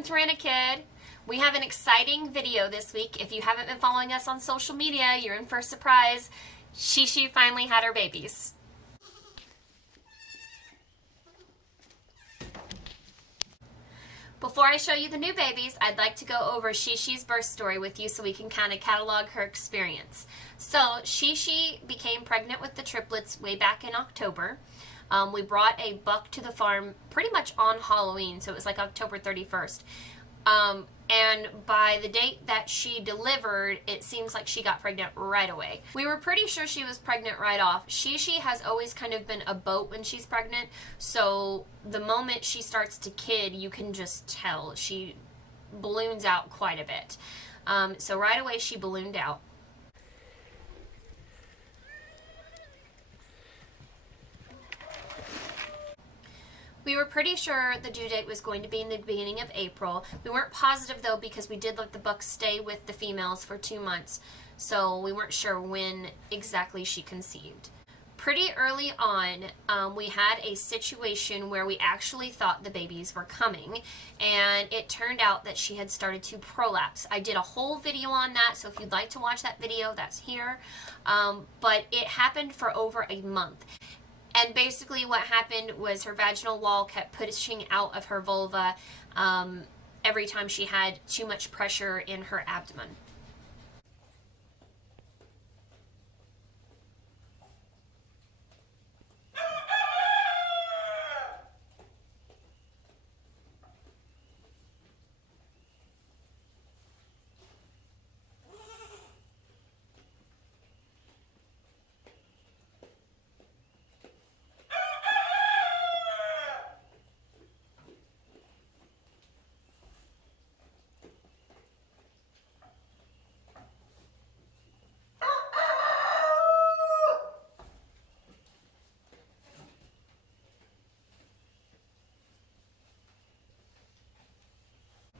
welcome to Rent-A-Kid. We have an exciting video this week. If you haven't been following us on social media, you're in for a surprise. Shi-Shi finally had her babies. Before I show you the new babies, I'd like to go over Shi-Shi's birth story with you so we can kind of catalog her experience. So, Shi-Shi became pregnant with the triplets way back in October. We brought a buck to the farm pretty much on Halloween, so it was like October 31st. And by the date that she delivered, it seems like she got pregnant right away. We were pretty sure she was pregnant right off. Shi-Shi has always kind of been a boat when she's pregnant, so the moment she starts to kid, you can just tell. She balloons out quite a bit. So right away she ballooned out. We were pretty sure the due date was going to be in the beginning of April. We weren't positive though because we did let the bucks stay with the females for 2 months, so we weren't sure when exactly she conceived. Pretty early on, we had a situation where we actually thought the babies were coming, and it turned out that she had started to prolapse. I did a whole video on that, so if you'd like to watch that video, that's here. But it happened for over a month. And basically what happened was her vaginal wall kept pushing out of her vulva every time she had too much pressure in her abdomen.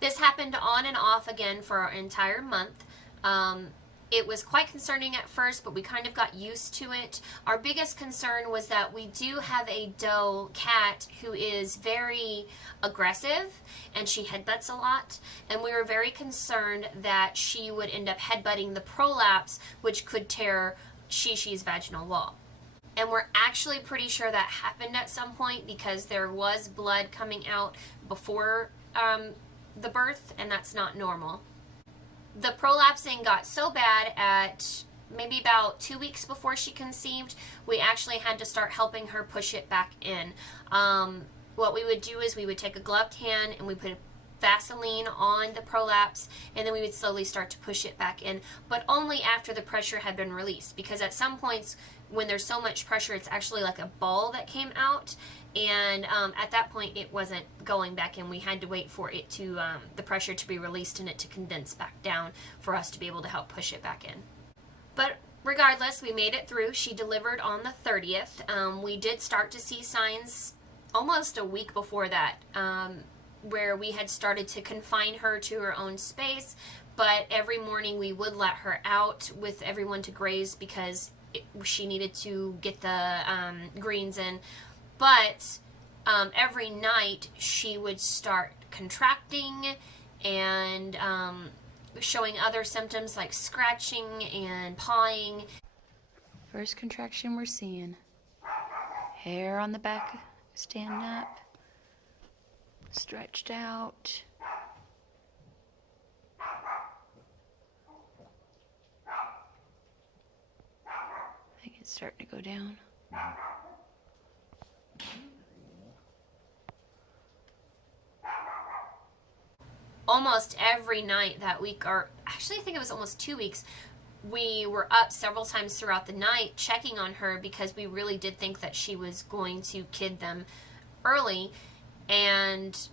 This happened on and off again for our entire month. It was quite concerning at first, but we kind of got used to it. Our biggest concern was that we do have a doe cat who is very aggressive, and she headbutts a lot, and we were very concerned that she would end up headbutting the prolapse, which could tear Shi-Shi's vaginal wall. And we're actually pretty sure that happened at some point because there was blood coming out before the birth, and that's not normal. The prolapsing got so bad at maybe about 2 weeks before she conceived, we actually had to start helping her push it back in. What we would do is we would take a gloved hand and we put Vaseline on the prolapse, and then we would slowly start to push it back in, but only after the pressure had been released, because at some points when there's so much pressure it's actually like a ball that came out, and at that point it wasn't going back in. We had to wait for it to the pressure to be released and it to condense back down for us to be able to help push it back in. But regardless, we made it through. She delivered on the 30th. We did start to see signs almost a week before that, where we had started to confine her to her own space, but every morning we would let her out with everyone to graze because she needed to get the greens in. But every night she would start contracting and showing other symptoms like scratching and pawing. First contraction we're seeing. Hair on the back standing up, stretched out. I think it's starting to go down. Almost every night that week, or actually I think it was almost 2 weeks, we were up several times throughout the night checking on her because we really did think that she was going to kid them early, and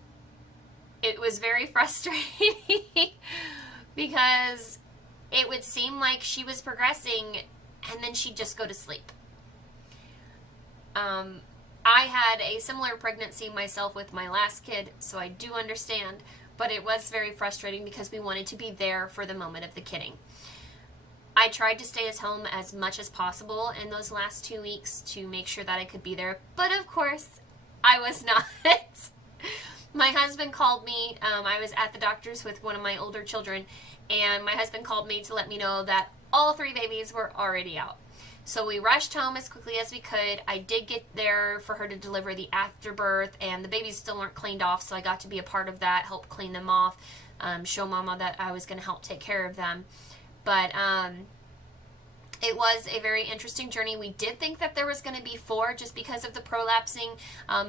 it was very frustrating because it would seem like she was progressing and then she'd just go to sleep. I had a similar pregnancy myself with my last kid, so I do understand, but it was very frustrating because we wanted to be there for the moment of the kidding. I tried to stay at home as much as possible in those last 2 weeks to make sure that I could be there, but of course I was not. My husband called me. I was at the doctor's with one of my older children, and my husband called me to let me know that all 3 babies were already out. So we rushed home as quickly as we could. I did get there for her to deliver the afterbirth, and the babies still weren't cleaned off, so I got to be a part of that, help clean them off, show Mama that I was going to help take care of them. But it was a very interesting journey. We did think that there was going to be 4 just because of the prolapsing.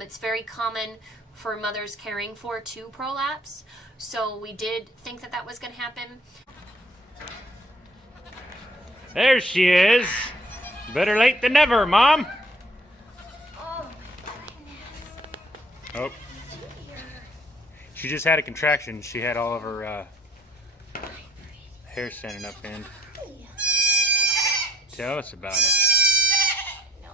It's very common for mothers caring for 2 prolapse, so we did think that that was going to happen. There she is. Better late than never, Mom. Oh my goodness. Oh. She just had a contraction. She had all of her hair standing up end. Tell us about it. No.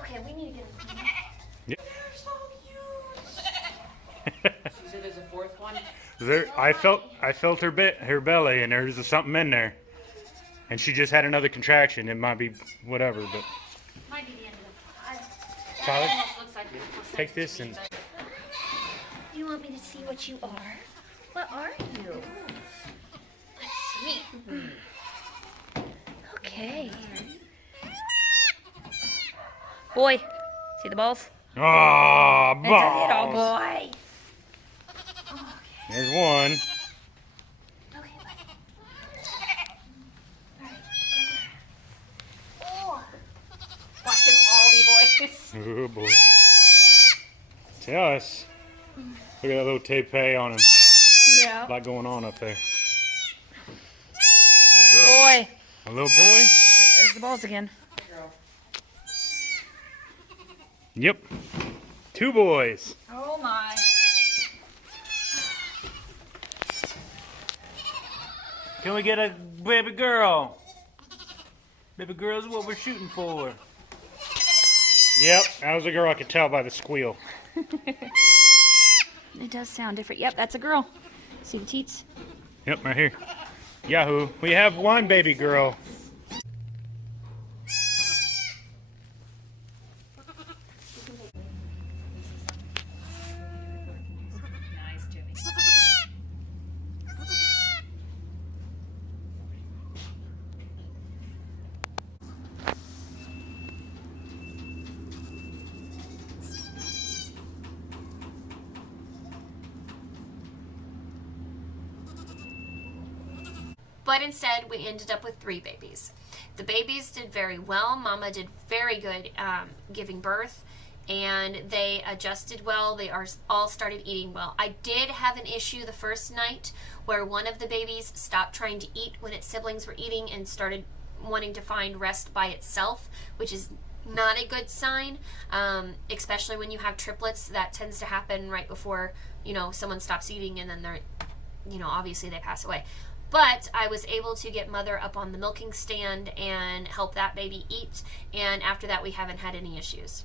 Okay, we need to get him clean. Yep. They're so cute. You said there's a 4th one? I felt her belly, and there's something in there. And she just had another contraction. It might be whatever, but Might be the end of the Tyler, almost looks like it. take this and You want me to see what you are? What are you? Let's see. Okay. Boy, see the balls? ah, It's a little balls. boy. There's one. Okay, buddy. All right. Oh. Watch them all be boys. Oh boy. Tell us. Look at that little tape on him. Yeah. A lot going on up there. Boy. A little boy? There's the balls again. Yep. 2 boys. Oh my. Can we get a baby girl? Baby girl's what we're shooting for. Yep, that was a girl. I could tell by the squeal. It does sound different. Yep, that's a girl. See the teats? Yep, right here. Yahoo. We have 1 baby girl. Nice, Jimmy. But instead, we ended up with 3 babies. The babies did very well. Mama did very good giving birth, and they adjusted well. They all started eating well. I did have an issue the first night where one of the babies stopped trying to eat when its siblings were eating and started wanting to find rest by itself, which is not a good sign, especially when you have triplets. That tends to happen right before, someone stops eating, and then they're, obviously they pass away. But I was able to get Mother up on the milking stand and help that baby eat, and after that we haven't had any issues.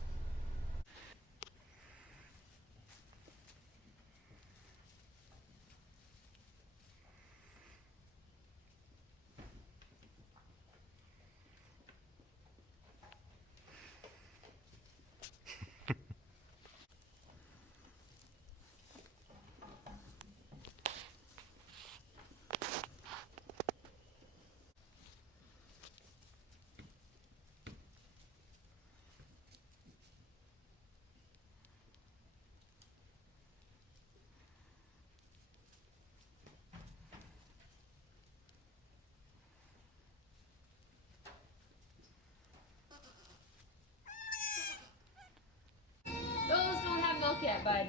Those don't have milk yet, bud.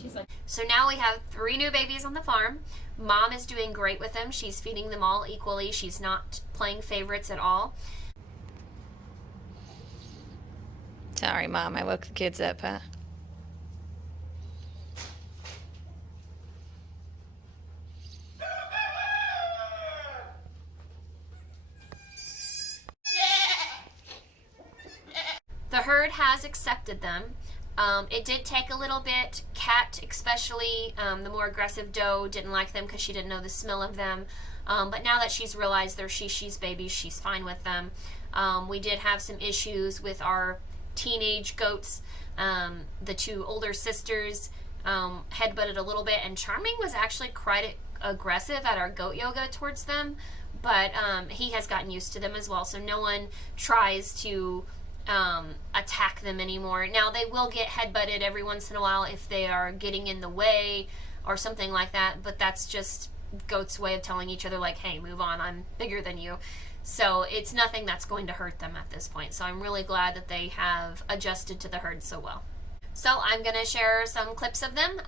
She's like, So now we have 3 new babies on the farm. Mom is doing great with them. She's feeding them all equally. She's not playing favorites at all. sorry, Mom, I woke the kids up, huh? The herd has accepted them. It did take a little bit. Cat, especially, the more aggressive doe, didn't like them because she didn't know the smell of them. But now that she's realized they're Shi-Shi's babies, she's fine with them. We did have some issues with our teenage goats. The two older sisters headbutted a little bit, and Charming was actually quite aggressive at our goat yoga towards them, but he has gotten used to them as well, so no one tries to attack them anymore. Now, they will get headbutted every once in a while if they are getting in the way or something like that, but that's just goats' way of telling each other, like, hey, move on, I'm bigger than you. So it's nothing that's going to hurt them at this point. So I'm really glad that they have adjusted to the herd so well. So I'm going to share some clips of them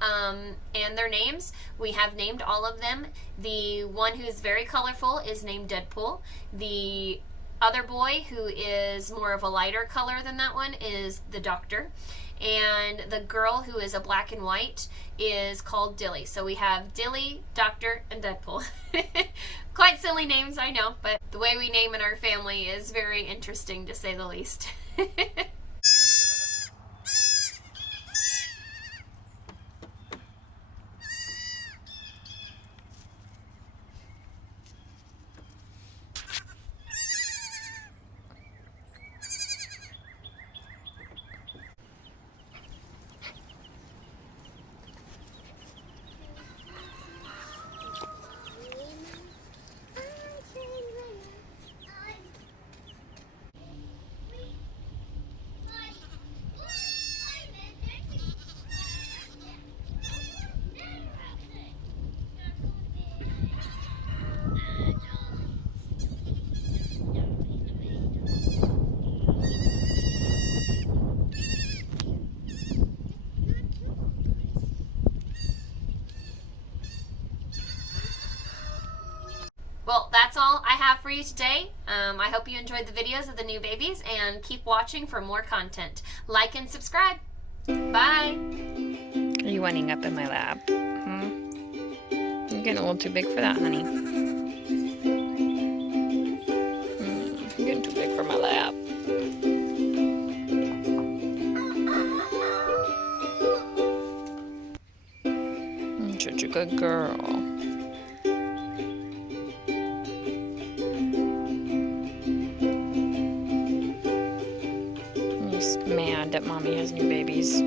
and their names. We have named all of them. The one who's very colorful is named Deadpool. The other boy, who is more of a lighter color than that one, is the Doctor. And the girl, who is a black and white, is called Dilly. So we have Dilly, Doctor, and Deadpool. Quite silly names, I know, but the way we name in our family is very interesting, to say the least. Well, that's all I have for you today. I hope you enjoyed the videos of the new babies, and keep watching for more content. Like and subscribe. Bye. Are you winding up in my lap? You're getting a little too big for that, honey. You're getting too big for my lap. You're such a good girl. He's mad that mommy has new babies.